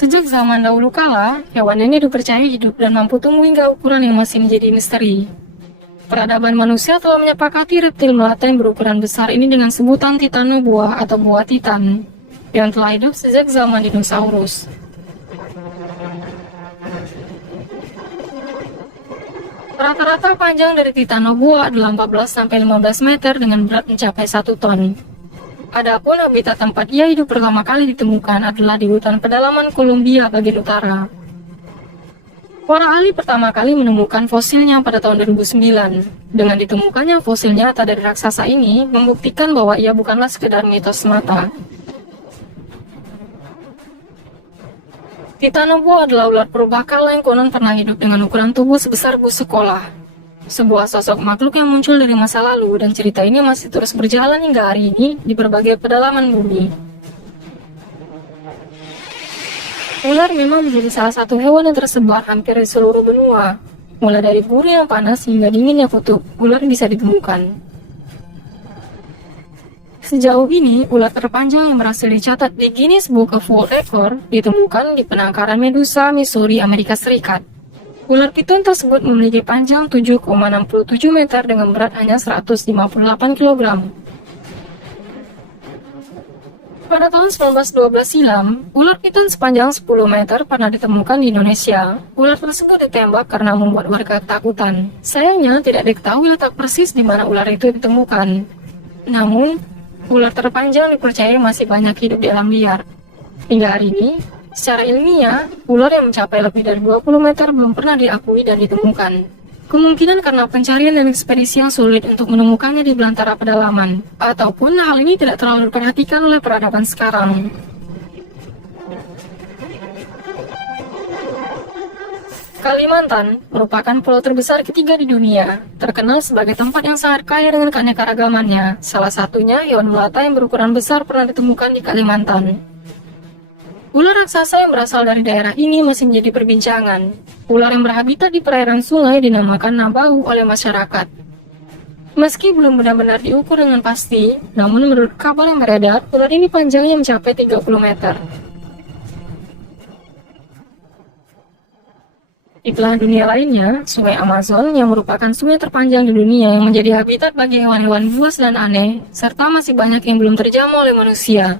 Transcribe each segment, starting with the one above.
Sejak zaman dahulu kala, hewan ini dipercaya hidup dan mampu tumbuh hingga ukuran yang masih menjadi misteri. Peradaban manusia telah menyepakati reptil melata yang berukuran besar ini dengan sebutan Titanoboa atau boa titan, yang telah hidup sejak zaman dinosaurus. Rata-rata panjang dari Titanoboa adalah 14-15 meter dengan berat mencapai 1 ton. Adapun habitat tempat ia hidup pertama kali ditemukan adalah di hutan pedalaman Kolombia bagian utara. Para ahli pertama kali menemukan fosilnya pada tahun 2009. Dengan ditemukannya fosil nyata dari raksasa ini membuktikan bahwa ia bukanlah sekedar mitos semata. Titanoboa adalah ular purbakala yang konon pernah hidup dengan ukuran tubuh sebesar bus sekolah. Sebuah sosok makhluk yang muncul dari masa lalu, dan cerita ini masih terus berjalan hingga hari ini di berbagai pedalaman bumi. Ular memang menjadi salah satu hewan yang tersebar hampir di seluruh benua. Mulai dari bumi yang panas hingga dinginnya kutub, ular bisa ditemukan. Sejauh ini, ular terpanjang yang berhasil dicatat di Guinness Book of World Record ditemukan di penangkaran Medusa, Missouri, Amerika Serikat. Ular piton tersebut memiliki panjang 7,67 meter dengan berat hanya 158 kg. Pada tahun 1912 silam, ular piton sepanjang 10 meter pernah ditemukan di Indonesia. Ular tersebut ditembak karena membuat warga ketakutan. Sayangnya tidak diketahui letak persis di mana ular itu ditemukan. Namun, ular terpanjang dipercaya masih banyak hidup di alam liar. Hingga hari ini, secara ilmiah, ular yang mencapai lebih dari 20 meter belum pernah diakui dan ditemukan. Kemungkinan karena pencarian dan ekspedisi yang sulit untuk menemukannya di belantara pedalaman, ataupun hal ini tidak terlalu diperhatikan oleh peradaban sekarang. Kalimantan merupakan pulau terbesar ketiga di dunia, terkenal sebagai tempat yang sangat kaya dengan keanekaragamannya. Salah satunya hewan melata yang berukuran besar pernah ditemukan di Kalimantan. Ular raksasa yang berasal dari daerah ini masih menjadi perbincangan. Ular yang berhabitat di perairan sungai dinamakan nabau oleh masyarakat. Meski belum benar-benar diukur dengan pasti, namun menurut kabar yang beredar, ular ini panjangnya mencapai 30 meter. Di belahan dunia lainnya, Sungai Amazon yang merupakan sungai terpanjang di dunia yang menjadi habitat bagi hewan-hewan buas dan aneh, serta masih banyak yang belum terjamah oleh manusia.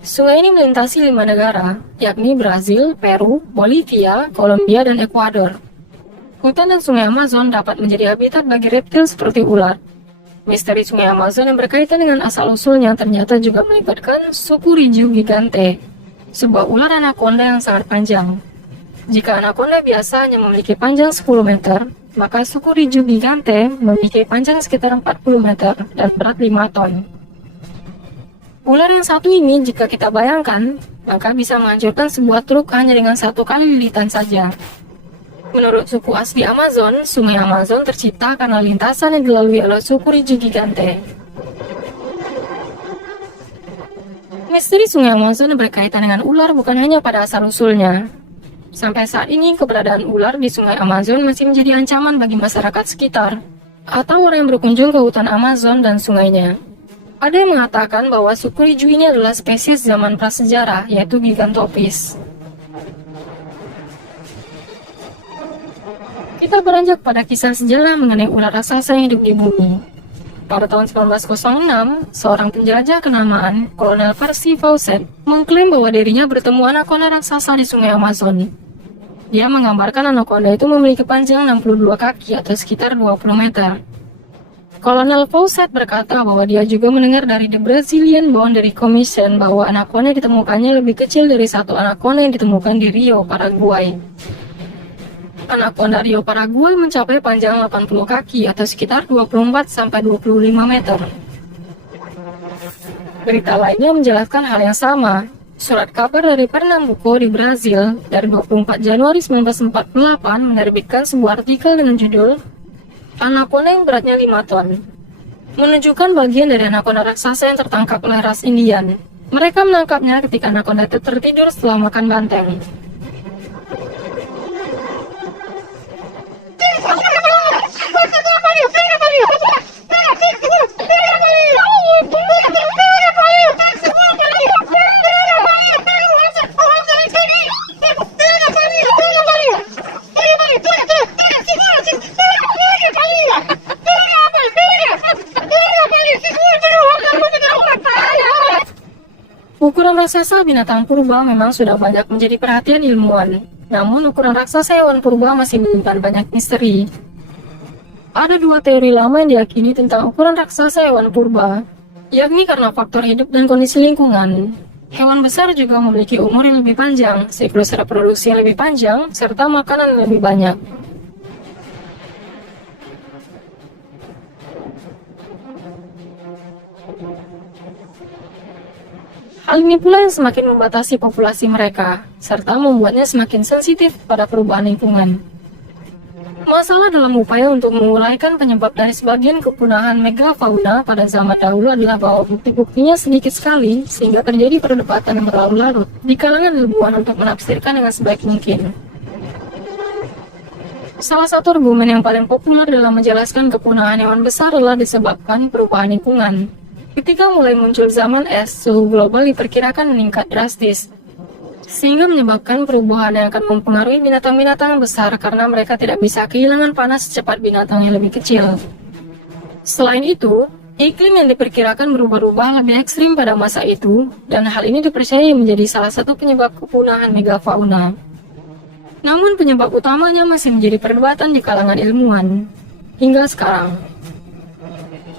Sungai ini melintasi 5 negara, yakni Brazil, Peru, Bolivia, Kolombia, dan Ekuador. Hutan dan Sungai Amazon dapat menjadi habitat bagi reptil seperti ular. Misteri Sungai Amazon yang berkaitan dengan asal-usulnya ternyata juga melibatkan suku Riju gigante, sebuah ular anaconda yang sangat panjang. Jika anaconda biasa hanya memiliki panjang 10 meter, maka suku Riju gigante memiliki panjang sekitar 40 meter dan berat 5 ton. Ular yang satu ini jika kita bayangkan, maka bisa menghancurkan sebuah truk hanya dengan 1 kali lilitan saja. Menurut suku asli Amazon, Sungai Amazon tercipta karena lintasan yang dilalui oleh suku Riju gigante. Misteri Sungai Amazon berkaitan dengan ular bukan hanya pada asal-usulnya. Sampai saat ini, keberadaan ular di Sungai Amazon masih menjadi ancaman bagi masyarakat sekitar, atau orang yang berkunjung ke hutan Amazon dan sungainya. Ada yang mengatakan bahwa suku Riju ini adalah spesies zaman prasejarah, yaitu Gigantopis. Kita beranjak pada kisah sejarah mengenai ular raksasa yang hidup di bumi. Pada tahun 1906, seorang penjelajah kenamaan, Kolonel Percy Fawcett, mengklaim bahwa dirinya bertemu anaconda raksasa di Sungai Amazon. Dia menggambarkan anaconda itu memiliki panjang 62 kaki atau sekitar 20 meter. Kolonel Fawcett berkata bahwa dia juga mendengar dari The Brazilian Boundary Commission bahwa anaconda ditemukannya lebih kecil dari satu anaconda yang ditemukan di Rio, Paraguay. Anaconda Rio Paraguay mencapai panjang 80 kaki atau sekitar 24-25 meter. Berita lainnya menjelaskan hal yang sama. Surat kabar dari Pernambuco di Brazil dari 24 Januari 1948 menerbitkan sebuah artikel dengan judul Anaconda yang beratnya 5 ton, menunjukkan bagian dari anaconda raksasa yang tertangkap oleh ras Indian. Mereka menangkapnya ketika anaconda itu tertidur setelah makan banteng. Raksasa binatang purba memang sudah banyak menjadi perhatian ilmuwan, namun ukuran raksasa hewan purba masih menyimpan banyak misteri. Ada dua teori lama yang diyakini tentang ukuran raksasa hewan purba, yakni karena faktor hidup dan kondisi lingkungan. Hewan besar juga memiliki umur yang lebih panjang, siklus reproduksi yang lebih panjang, serta makanan yang lebih banyak. Hal ini pula yang semakin membatasi populasi mereka, serta membuatnya semakin sensitif pada perubahan lingkungan. Masalah dalam upaya untuk menguraikan penyebab dari sebagian kepunahan megafauna pada zaman dahulu adalah bahwa bukti-buktinya sedikit sekali, sehingga terjadi perdebatan yang berlarut-larut di kalangan ilmuwan untuk menafsirkan dengan sebaik mungkin. Salah satu argumen yang paling populer dalam menjelaskan kepunahan hewan besar adalah disebabkan perubahan lingkungan. Ketika mulai muncul zaman es, suhu global diperkirakan meningkat drastis, sehingga menyebabkan perubahan yang akan mempengaruhi binatang-binatang besar karena mereka tidak bisa kehilangan panas secepat binatang yang lebih kecil. Selain itu, iklim yang diperkirakan berubah-ubah lebih ekstrim pada masa itu, dan hal ini dipercaya menjadi salah satu penyebab kepunahan megafauna. Namun penyebab utamanya masih menjadi perdebatan di kalangan ilmuwan hingga sekarang.